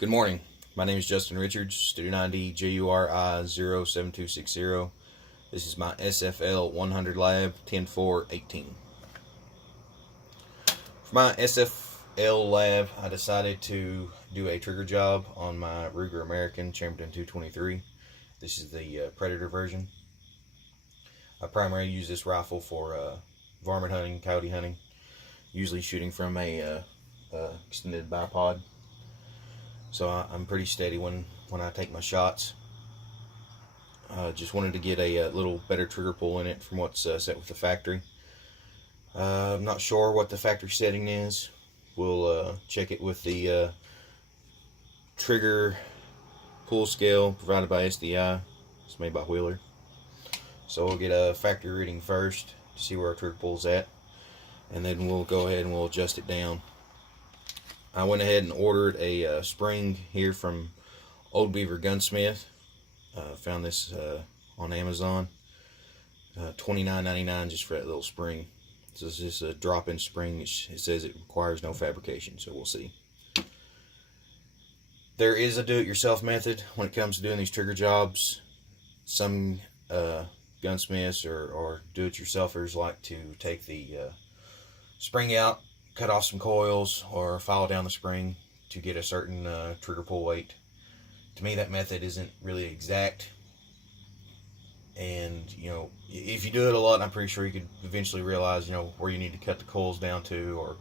Good morning. My name is Justin Richards, Studio 9D GURI 07260. This is my SFL 100 Lab 10418. For my SFL Lab, I decided to do a trigger job on my Ruger American Chamberlain 223. This is the Predator version. I primarily use this rifle for varmint hunting, coyote hunting, usually shooting from a extended bipod. So I'm pretty steady when I take my shots. Just wanted to get a little better trigger pull in it from what's set with the factory. I'm not sure what the factory setting is. We'll check it with the trigger pull scale provided by SDI. It's made by Wheeler. So we'll get a factory reading first to see where our trigger pull's at, and then we'll go ahead and we'll adjust it down. I went ahead and ordered a spring here from Old Beaver Gunsmith. Found this on Amazon. $29.99 just for that little spring. So it's just a drop-in spring. It says it requires no fabrication, so we'll see. There is a do-it-yourself method when it comes to doing these trigger jobs. Some gunsmiths or do-it-yourselfers like to take the spring out, cut off some coils, or file down the spring to get a certain trigger pull weight. To me, that method isn't really exact, and if you do it a lot, I'm pretty sure you could eventually realize where you need to cut the coils down to,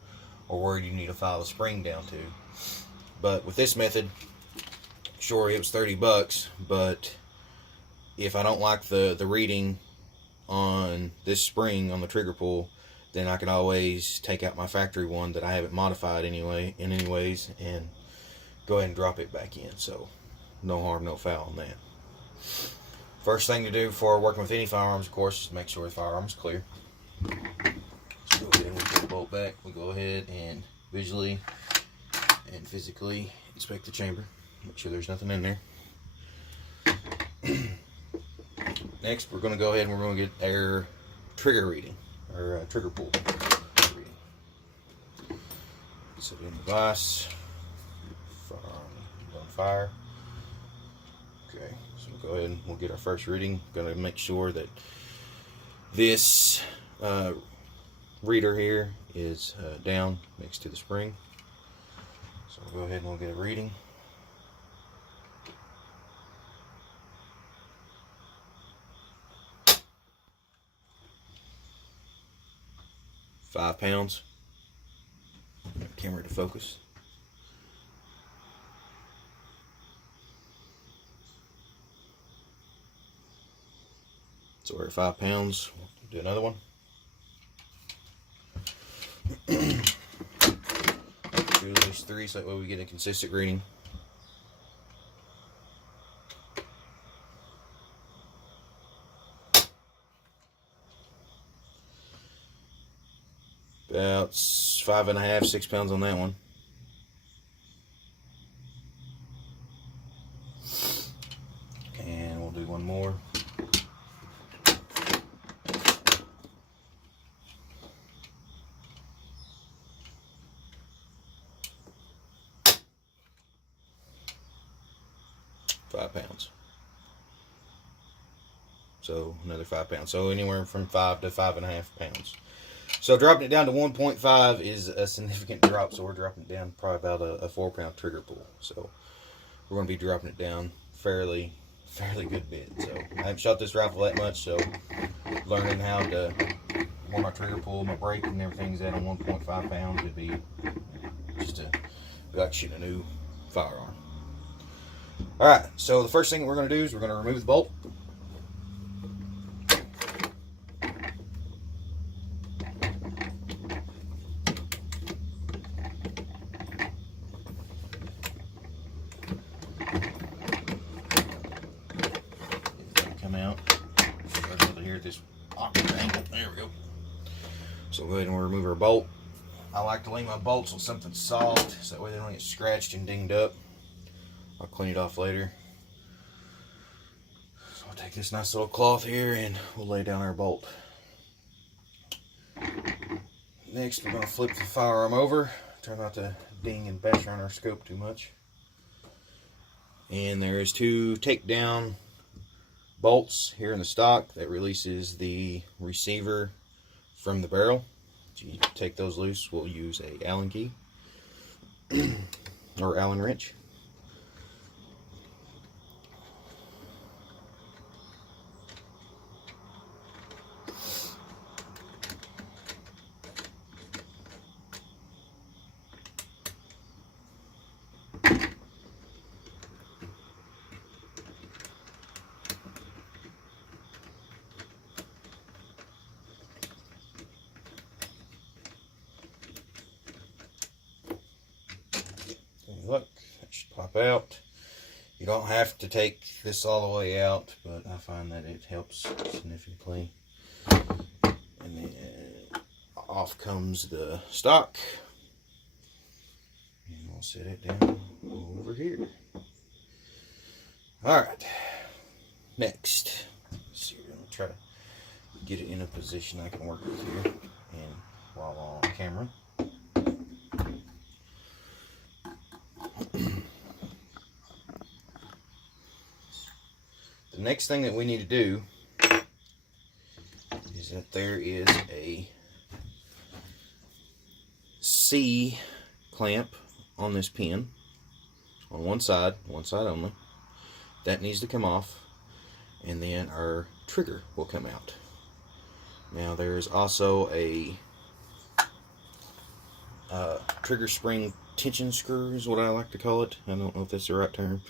or where you need to file the spring down to. But with this method, sure, it was $30, but if I don't like the reading on this spring on the trigger pull, then I can always take out my factory one that I haven't modified anyways, and go ahead and drop it back in. So no harm, no foul on that. First thing to do before working with any firearms, of course, is make sure the firearm's clear. So go ahead and we put the bolt back. We go ahead and visually and physically inspect the chamber. Make sure there's nothing in there. Next, we're going to go ahead and we're going to get our trigger reading, or trigger pull reading. Set it in the vise. Firearm on fire. Okay, so we'll go ahead and we'll get our first reading. Going to make sure that this reader here is down next to the spring. So we'll go ahead and we'll get a reading. £5. Camera to focus. So we're at 5 pounds. We'll do another one. Do at least 3 so that way we get a consistent reading. About 5.5, 6 pounds on that one. And we'll do one more. £5. So another 5 pounds. So anywhere from 5 to 5.5 pounds. So dropping it down to 1.5 is a significant drop. So we're dropping it down probably about a 4-pound trigger pull. So we're going to be dropping it down fairly good bit. So I haven't shot this rifle that much, so learning how to where my trigger pull, my brake, and everything's at on 1.5 pounds would be just like shooting a new firearm. Alright, so the first thing we're going to do is we're going to remove the bolt. Come out. Start able to hear this awkward angle. There we go. So we'll go ahead and we'll remove our bolt. I like to lay my bolts on something soft so that way they don't get scratched and dinged up. I'll clean it off later. So I'll take this nice little cloth here and we'll lay down our bolt. Next, we're going to flip the firearm over. Try not to ding and bash around our scope too much. And there is 2 takedown bolts here in the stock that releases the receiver from the barrel. So you take those loose, we'll use a Allen key or Allen wrench. Look, that should pop out. You don't have to take this all the way out, but I find that it helps significantly. And then off comes the stock. And we'll set it down over here. Alright, next. Let's see, I'm going to try to get it in a position I can work with here. And while on camera. The next thing that we need to do is that there is a C clamp on this pin on one side only. That needs to come off, and then our trigger will come out. Now there's also a trigger spring tension screw is what I like to call it. I don't know if that's the right term,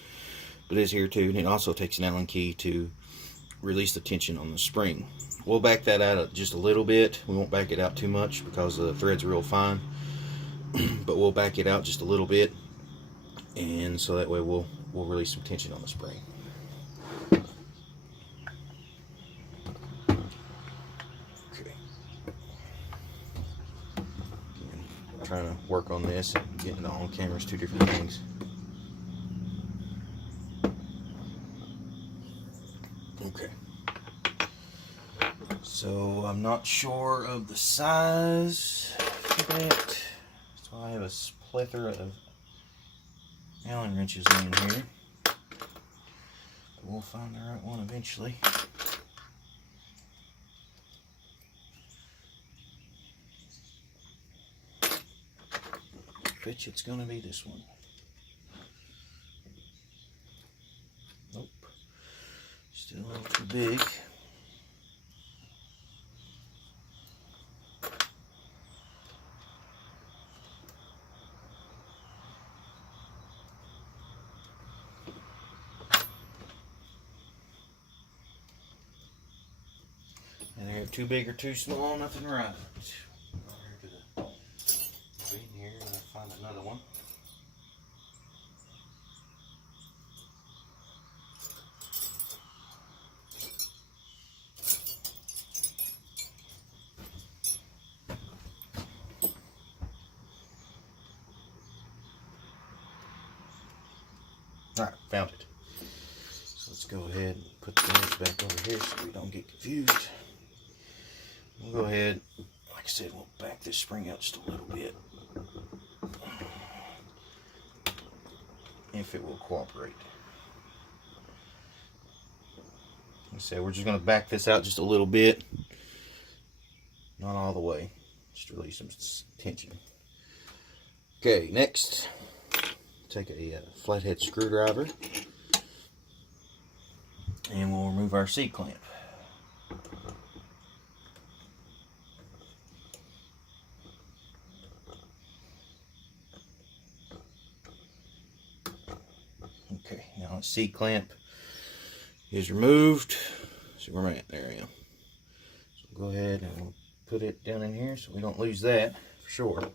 but it is here too, and it also takes an Allen key to release the tension on the spring. We'll back that out just a little bit. We won't back it out too much because the thread's real fine, but we'll back it out just a little bit, and so that way we'll release some tension on the spring. Okay. Again, I'm trying to work on this and getting it on camera is 2 different things. Okay. So I'm not sure of the size for that. So I have a plethora of Allen wrenches in here. But we'll find the right one eventually. Bet you it's gonna be this one. Nope. Still a little too big. And they're too big or too small, nothing right. In here, and I'll find another one. Alright, found it. So let's go ahead and put the wrench back over here so we don't get confused. We'll go ahead, like I said, we'll back this spring out just a little bit. If it will cooperate. Like I said, we're just going to back this out just a little bit. Not all the way. Just to release some tension. Okay, next, take a flathead screwdriver. And we'll remove our C-clamp. Okay, now the C-clamp is removed. See where I'm at? There I am. So go ahead and we'll put it down in here so we don't lose that for sure.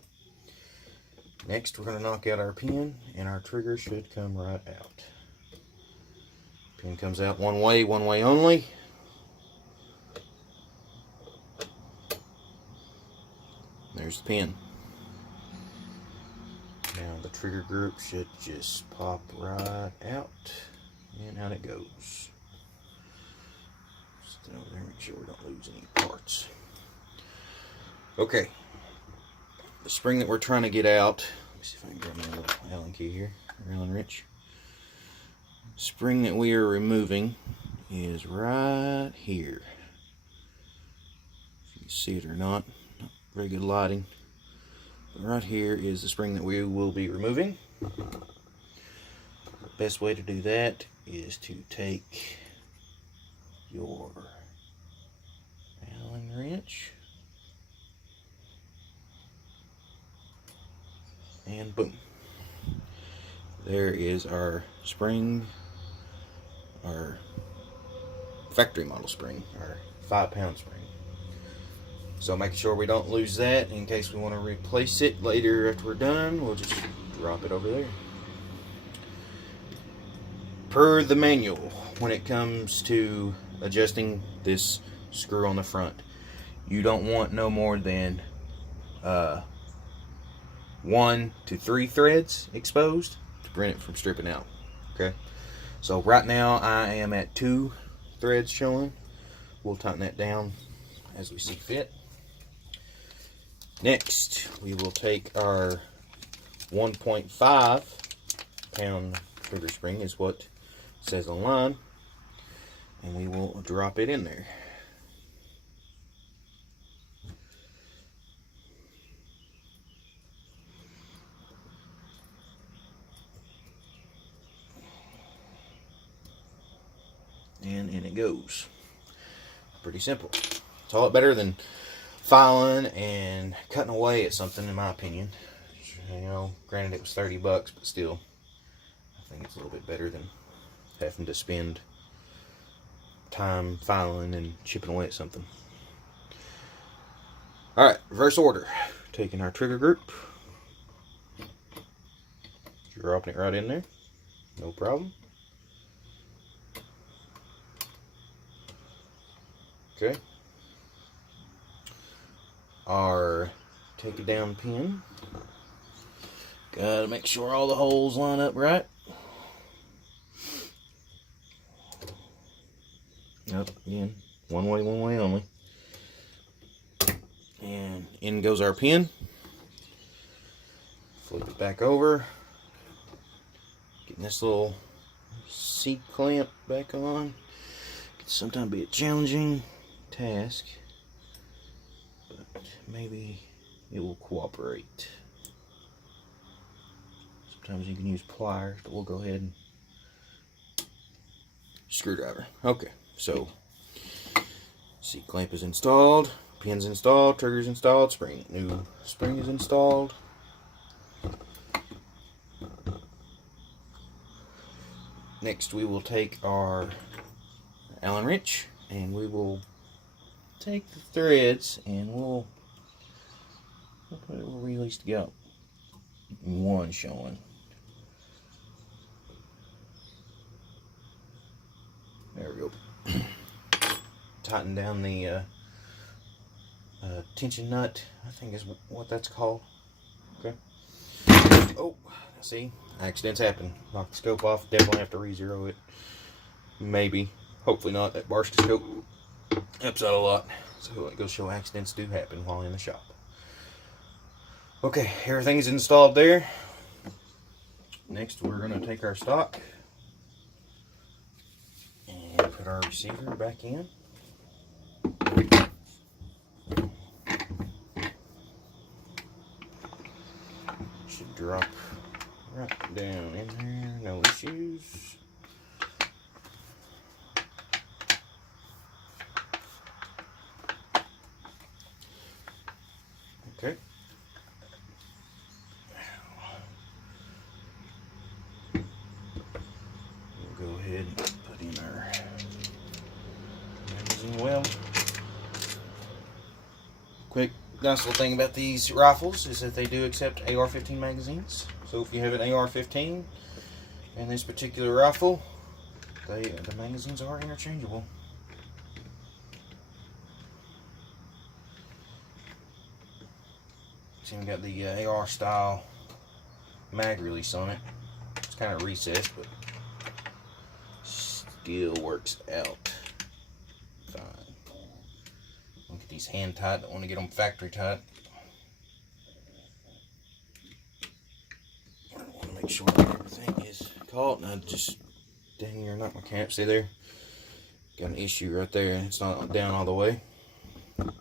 Next, we're going to knock out our pin, and our trigger should come right out. Pin comes out one way only. There's the pin. Now the trigger group should just pop right out, and out it goes. Stand over there, make sure we don't lose any parts. Okay, the spring that we're trying to get out. Let me see if I can grab my little Allen key here, or Allen wrench. spring that we are removing is right here. If you can see it or not, not very good lighting. But right here is the spring that we will be removing. The best way to do that is to take your Allen wrench and boom. There is our spring, our factory model spring, our 5-pound spring. So making sure we don't lose that in case we want to replace it later after we're done, we'll just drop it over there. Per the manual, when it comes to adjusting this screw on the front, you don't want no more than 1 to 3 threads exposed to prevent it from stripping out. Okay, so right now I am at 2 threads showing. We'll tighten that down as we see fit. Next, we will take our 1.5 pound trigger spring, is what it says online, and we will drop it in there. And in it goes. Pretty simple. It's a lot better than filing and cutting away at something, in my opinion. You know, granted it was $30, but still, I think it's a little bit better than having to spend time filing and chipping away at something. Alright, reverse order. Taking our trigger group, dropping it right in there, no problem. Okay. Our take it down pin. Gotta make sure all the holes line up right. Nope, again, one way only. And in goes our pin. Flip it back over. Getting this little C-clamp back on. Can sometimes be a challenging task, but maybe it will cooperate. Sometimes you can use pliers, but we'll go ahead and screwdriver. Okay, so C-clamp is installed, pin's installed, trigger's installed, new spring is installed. Next we will take our Allen wrench and we will take the threads and we'll put it where we at least got one showing. There we go. Tighten down the tension nut, I think is what that's called. Okay. Oh, see, accidents happen. Knock the scope off. Definitely have to re-zero it. Maybe. Hopefully not. That Barska scope helps out a lot. So it goes show accidents do happen while in the shop. Okay, everything's installed there. Next we're going to take our stock and put our receiver back in. Should drop right down in there, no issues. Okay. We'll go ahead and put in our magazine well. Quick nice little thing about these rifles is that they do accept AR-15 magazines. So if you have an AR-15 and this particular rifle, the magazines are interchangeable. It's even got the AR style mag release on it. It's kind of recessed, but still works out fine. Look at these hand tight. Don't want to get them factory tight. I want to make sure everything is caught, and I just dang near knocked my camera. See there? Got an issue right there. It's not down all the way. So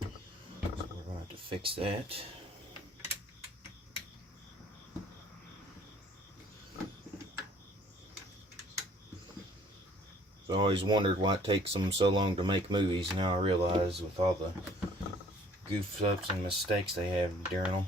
we're going to have to fix that. So I always wondered why it takes them so long to make movies. Now I realize with all the goof ups and mistakes they have during them.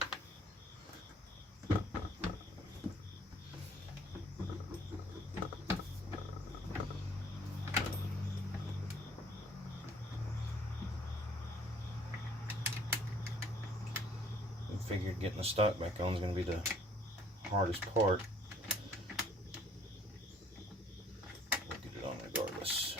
I figured getting the stock back on is going to be the hardest part. We'll get it on regardless.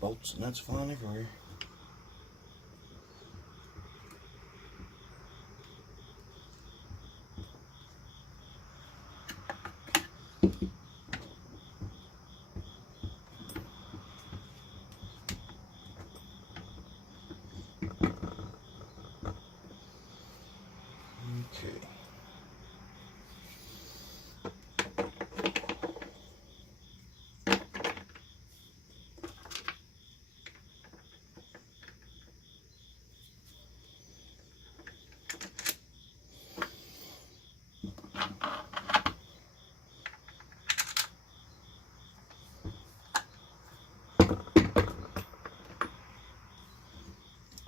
Bolts and nuts flying everywhere. Okay.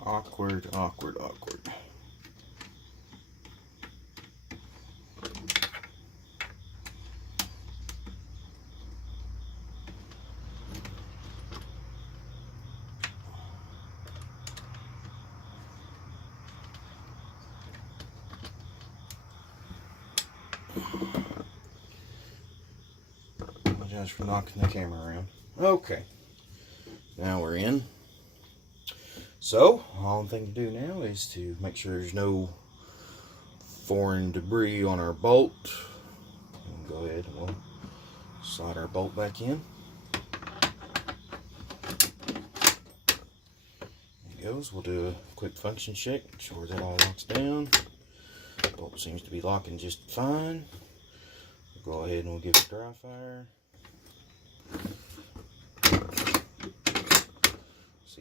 Awkward, awkward, awkward. Apologize for knocking the camera around. Okay, now we're in. So, all I'm thinking to do now is to make sure there's no foreign debris on our bolt. We'll go ahead and we'll slide our bolt back in. There it goes. We'll do a quick function check, make sure that all locks down. Bolt seems to be locking just fine. We'll go ahead and we'll give it dry fire.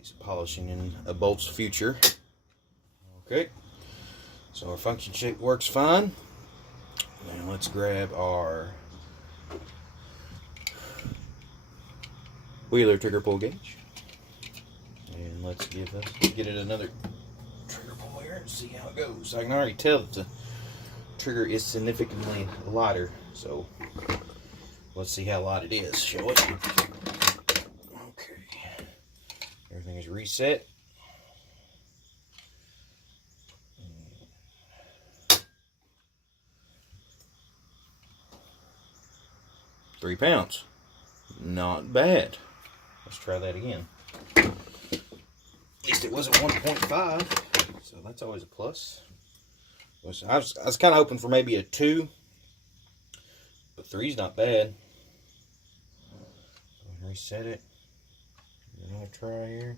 Some polishing in a bolt's future. Okay, so our function check works fine. Now let's grab our Wheeler trigger pull gauge and let's get it another trigger pull here and see how it goes. I can already tell that the trigger is significantly lighter, so let's see how light it is, shall we? Everything is reset. £3. Not bad. Let's try that again. At least it wasn't 1.5, so that's always a plus. I was kind of hoping for maybe a 2, but 3's not bad. Reset it. Another try here.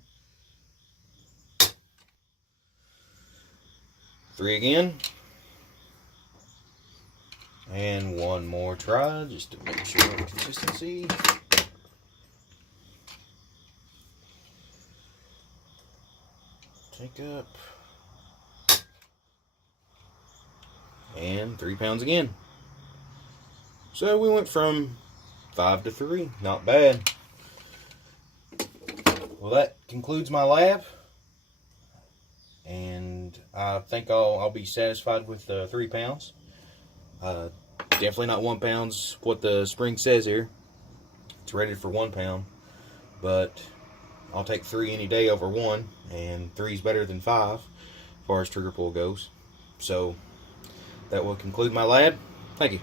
3 again. And one more try just to make sure of consistency. Take up. And £3 again. So we went from 5 to 3. Not bad. Well, that concludes my lab, and I think I'll be satisfied with £3. Definitely not 1 pound's what the spring says here. It's rated for 1 pound, but I'll take 3 any day over 1, and 3's better than 5 as far as trigger pull goes. So that will conclude my lab. Thank you.